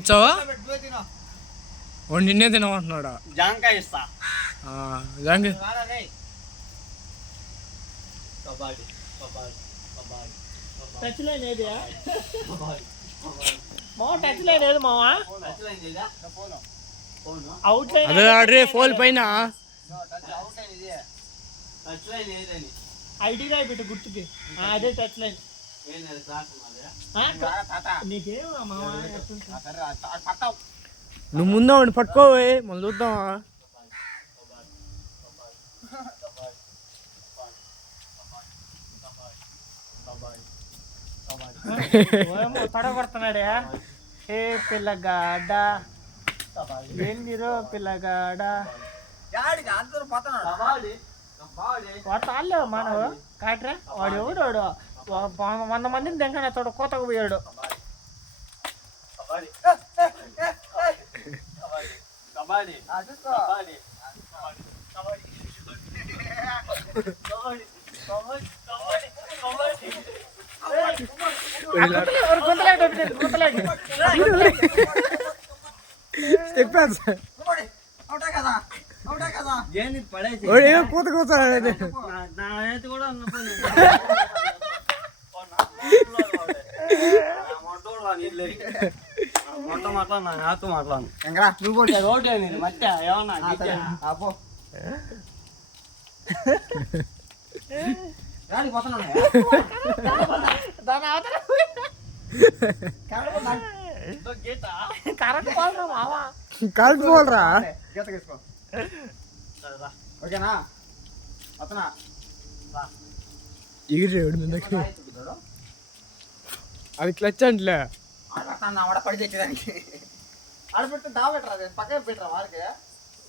ఇచ్చావా నిన్నే తినమంటున్నాడా? జాంకాయ ఇస్తా. జాంకాయ టచ్ లైన్ ఏది టచ్ లైన్ ఏది మావా? అవుట్ లైన్ అదే ఆడ్రే ఫోల్ పైన ఐడి రాయి పెట్టు గుర్తుకి. అదే టచ్ లైన్. నీకేం మావా? నువ్వు ముందా పట్టుకోవే మనం చూద్దామా? తడగొడుతున్నాడే. ఏ పిల్లగాడ ఏం మీరు పిల్లగాడ వాడు మనవు కాట్రా. వాడు ఎవడు వాడు 100 మందిని తెంకనే తోడు కోతకు పోయాడు. కూత కూర్చోడు నాతో మాట్లాడు. రోడ్ మధ్య ఏమన్నా కాల్పోలరా? ఓకేనా? అతనా అది క్లచ్ అంటలే. పడి తెచ్చేదానికి ఆడపెట్టి దాబెట్టరా, పక్కన పెట్టరా వారికి.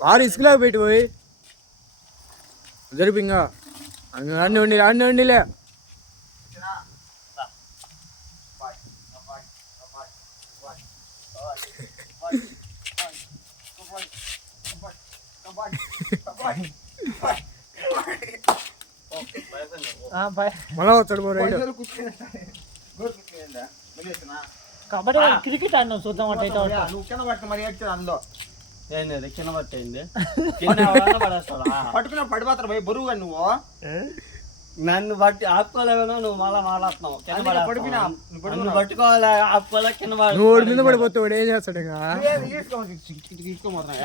వారు ఇసుకలా పెట్టి పోయి జరిపింగా అన్నీ ఉండి అన్నీ ఉండిలే. మళ్ళా వచ్చాడు కబడ్డీ క్రికెట్ ఆడినాం చూద్దాం. అంటే కింద పట్టుకు మరి అందులో ఏంది కింద పట్టేయండి పట్టుకున్నా పడిపోతారు పోయి బరువుగా. నువ్వు నన్ను బట్టి ఆపుకోలేవనో నువ్వు మళ్ళా మాట్లాడుతున్నావు. నన్ను పట్టుకోవాలి ఆపుకోలే కింద మీద పడిపోతాడు. ఏం చేస్తాడు? తీసుకోబోతున్నా